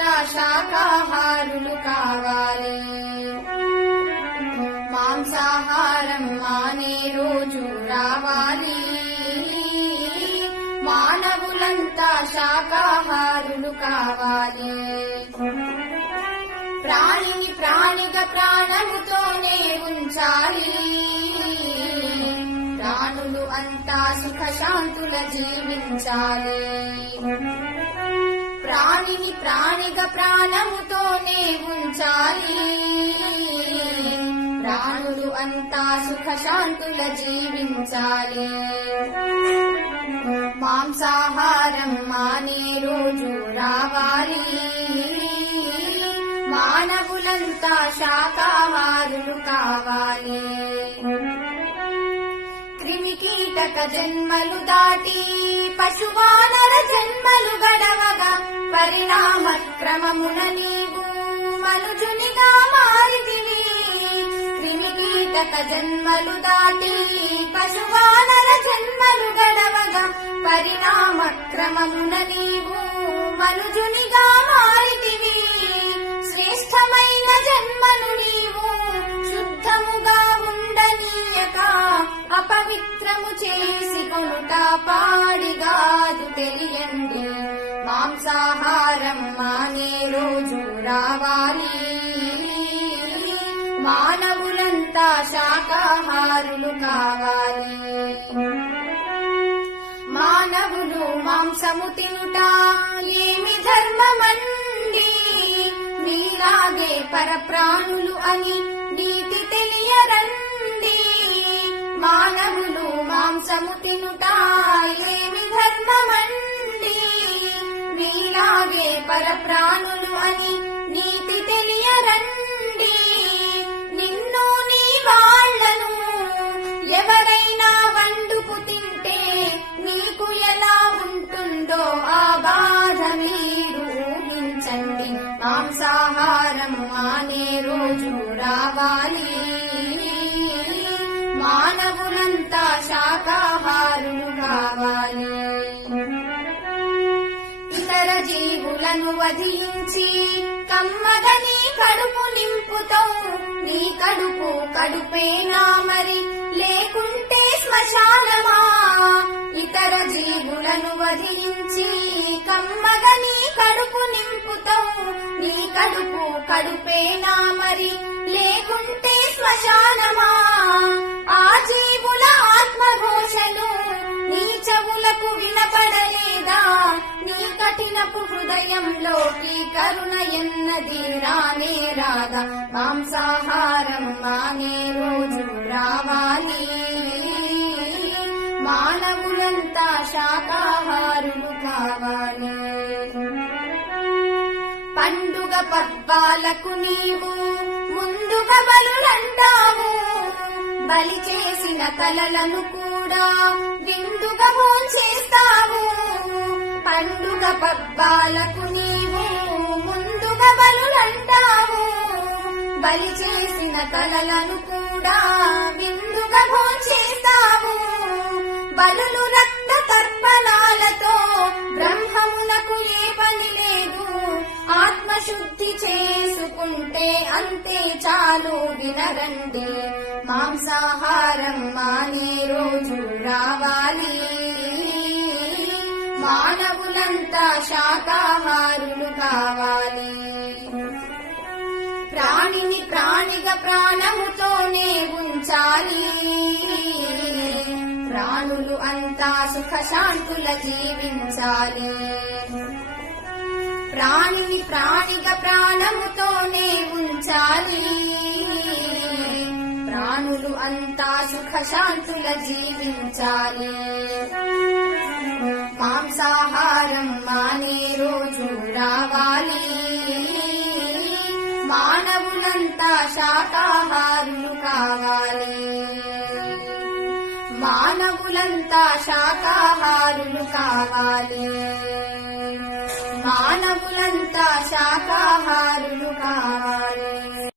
మానవులంతా శాకాహారులు కావాలి. మాంసాహారం మానే రోజు రావాలి. మానవులంతా శాకాహారులు కావాలి. ప్రాణిని ప్రాణిగా ప్రాణముతోనే ఉంచాలి. ప్రాణులు అంతా సుఖశాంతుల జీవించాలి. ప్రాణిని ప్రాణిగా ప్రాణముతోనే ఉంచాలి. ప్రాణులు అంతా సుఖశాంతుల జీవించాలి. మాంసాహారం మానే రోజు రావాలి. మానవులంతా శాకాహారులు కావాలి. క్రిమికీటక జన్మలు దాటి పశువానర జన్మలు గడవగా పరిణామ క్రమమున నీవు మనుజునిగా మారితివి. క్రిమికీటక జన్మలు దాటి పశువానర జన్మలు గడవగా పరిణామ క్రమమున నీవు మనుజునిగా మారితివి. శ్రేష్టమైన జన్మను నీవు శుద్ధముగా ఉండనీయక అపవిత్రము చేసి కొనుట పాడిగాదు తెలియండి. మాంసాహారం మానే రోజు రావాలి. మానవులంతా శాకాహారులు కావాలి. మానవులు మాంసము తినుట ఏమి ధర్మమండి. మీలాగే పరప్రాణులు అని నీతి తెలియరండి. మానవులు మాంసము తినుట ఏమి ధర్మమండి. మీలాగే పరప్రాణులు అని నీతి తెలియరండి. నిన్ను నీ వాళ్లను ఎవరైనా వండుకు తింటే నీకు ఎలా ఉంటుందో ఆ బాధ మీరు ఊహించండి. మాంసాహారం మానే రోజు రావాలి. మానవులంతా శాకాహారులు కావాలి. ఇతర జీవులను వధించి కమ్మగని కడుపు నింపుతావు. నీ కడుపు కడుపేనా మరి లేకుంటే శ్మశానమా. ఇతర జీవులను వధించి కమ్మగని కడుపు నింపుతావు. నీ కడుపు కడుపేనా మరి లేకుంటే శ్మశానమా. ఆ జీవుల ఆత్మఘోషలు నీ చెవులకు వినపడలేదా. నీ కఠినపు హృదయంలోకి కరుణ ఎన్నది రానే రాదా. మాంసాహారం మానే రోజు రావాలి. మానవులంతా శాకాహారులు కావాలి. పండుగ పబ్బాలకు నీవు ముందుగా బలులంటావు. బలి చేసిన తలలను కూడా విందుగా భోంచేస్తావు. పండుగ పబ్బాలకు నీవు ముందుగా బలులంటావు. బలి చేసిన తలలను కూడా విందుగా భోంచేస్తావు. బలులు రక్త తర్పణాలతో బ్రహ్మమునకు ఏ పని లేదు. ఆత్మశుద్ధి చేసుకుంటే అంతే చాలు వినరండి. మాంసాహారం మానే రోజు రావాలి. మానవులంతా శాకాహారులు కావాలి. ప్రాణిని ప్రాణిగా ప్రాణముతోనే ఉంచాలి. ప్రాణులు అంతా సుఖశాంతుల జీవించాలి. ప్రాణిని ప్రాణిగా ప్రాణముతోనే ఉంచాలి. ప్రాణులు అంతా సుఖశాంతుల జీవించాలి. మాంసాహారం మానే రోజు రావాలి. మానవులంతా శాకాహారులు కావాలి. మానవులంతా శాకాహారులు కావాలి. మానవులంతా శాకాహారులు కావాలి.